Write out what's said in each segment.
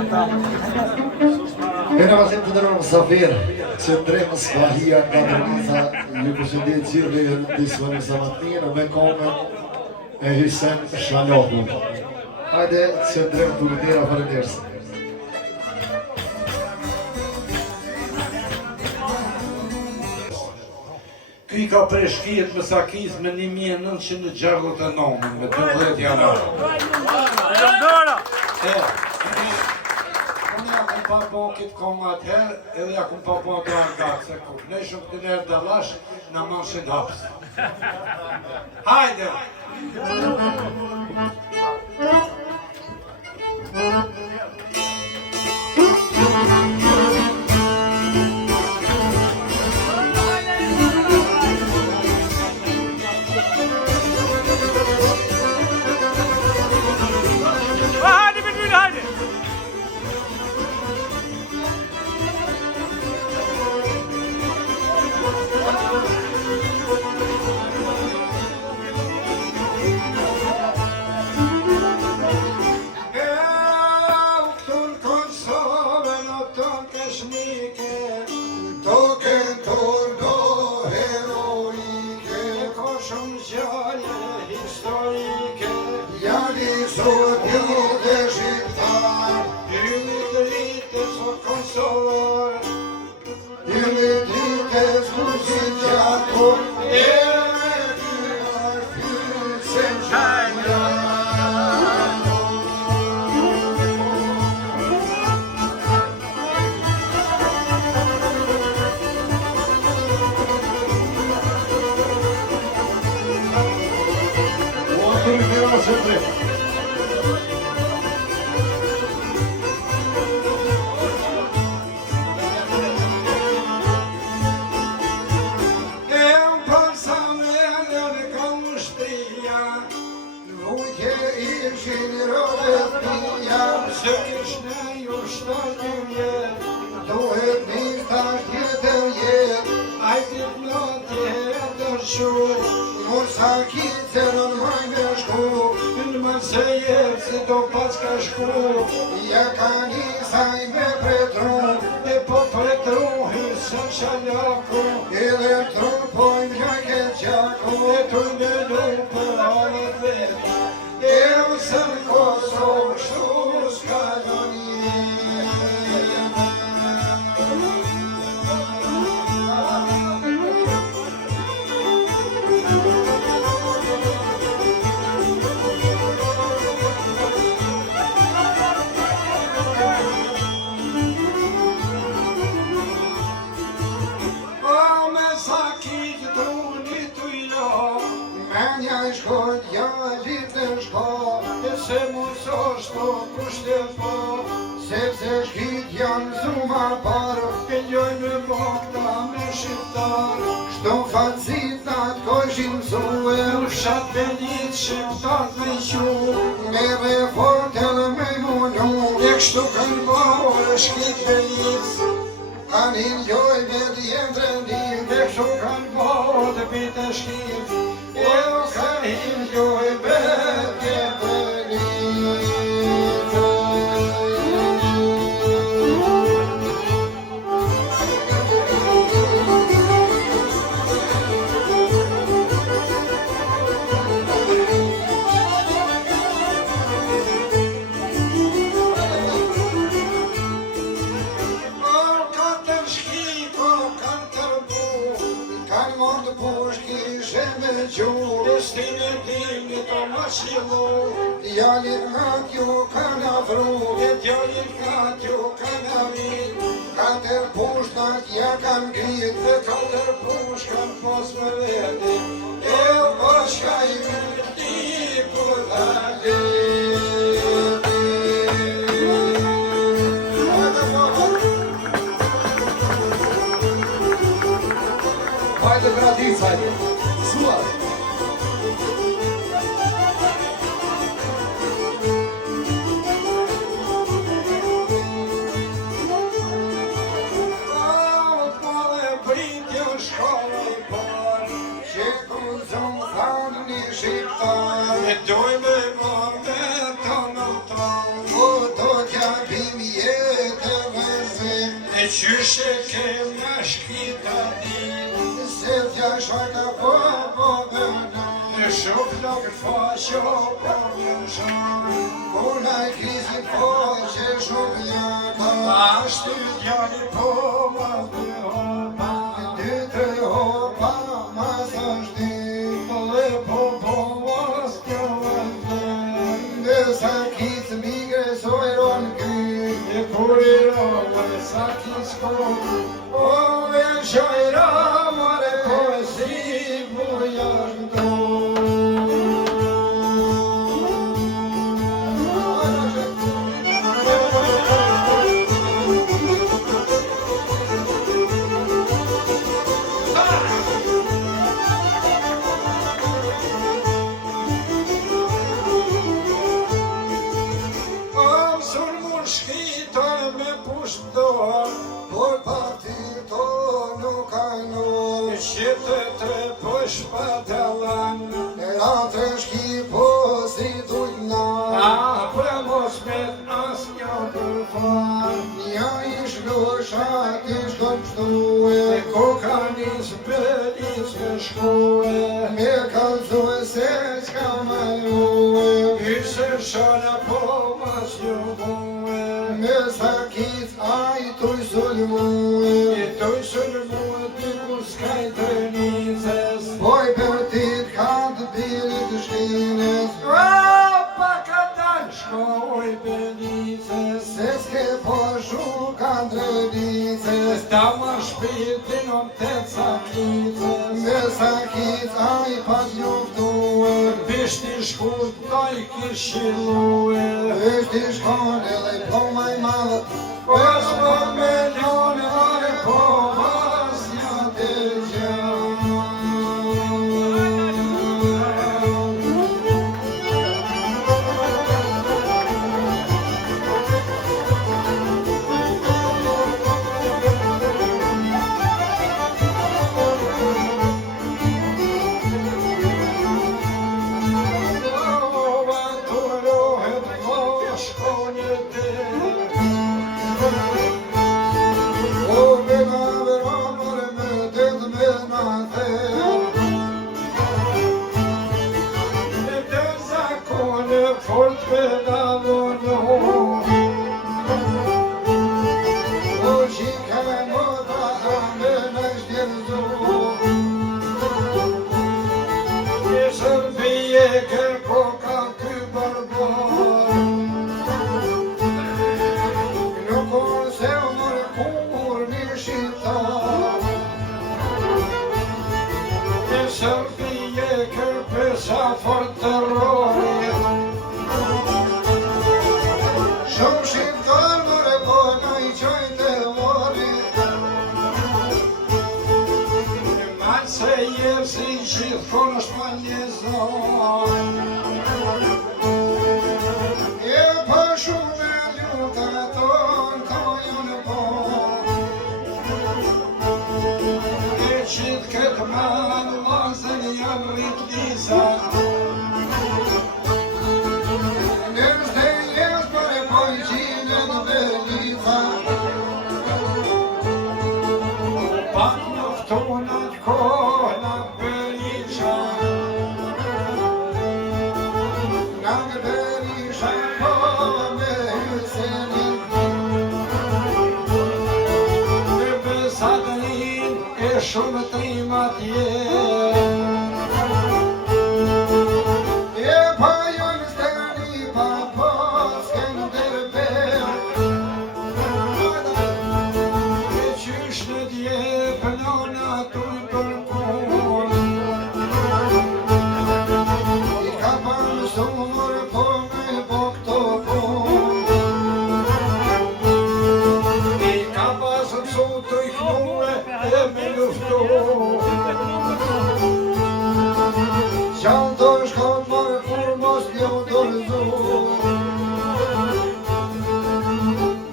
Në vazhdim të nërë mësafir, që dremë Skahia nga Tërnica, ju përshëndet gjithë dhe disë në Samatnin, me komen e Hysem Shalohu. Hajde, që dremë të vëtira falenderës. Ky ka preshkijet më sakiz me 1969, me 12 janar. Unë ja kum pa po këtë koma atëherë, edhe ja kum pa po ato argatë, se ku. Ne shumë të nërë dalash, në mashin hapsë. Hajde! jetë vëzim E qyshe ke më shkita din Se t'ja shaka po dëna Në shumë nuk faqo po vjëshon Kuna I krizi po që shumë ljata Ashtë të djali po më dy hopa Dy të hopa ma së shtim Dhe po mos kjo vëndë Ndësa kitë migre sojron kry E purirove sa kisko O e shojra more Po si bujar do Por parti to nuk ka nuk Qytet e pësh padalan Në ratë shki po si dujna Pra mos met as një përfar Nja ish losha kish kom shtue E koka nis belis me shkue Me kalzue se s'ka malue Ishe shana po mas ju bue Me sakit aj tuj sulmue E toj sulmue ty ku s'kaj të nizes Boj për tit kanë bilit shkines Pa ka dal shkoj benizes Se s'ke po shukan dredices Ta ma shpirtin om të cakices Me sakit aj pas luftuë Bishti shkurt taj kishilue Ishti shkone dhe plomaj madhe Pas po me ljone dhe po mas një të gjanë Fort pedalo no O shika më ta hame në shtjelëzu E Serbije kërko ka ky barbar Nuk se u mërkur një shqiptar E Serbije kërpesa fort terrori Shumë shqiptar mërë po në I qojtë e mori Man se jep si gjithkon është ma njëzon E po shumë e ljuta ton kojën po E qitë këtë man lazën janë rrit lisa Nërës të jes për e po I qine në belica Pak nëftonat kona belisha Nga në belisha po me hysenin E besadrin e shumë trimat E pa jonë steni pa po s'ken dërber E qysh në djep nona tu I përpun I ka pa mësumër po me po këto pun I ka pas mësu të I knue e me luftu Qanë të shkot mërë kur mos t'jo dorëzu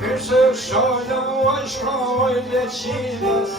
Pyrse shala u a shkoj leqinës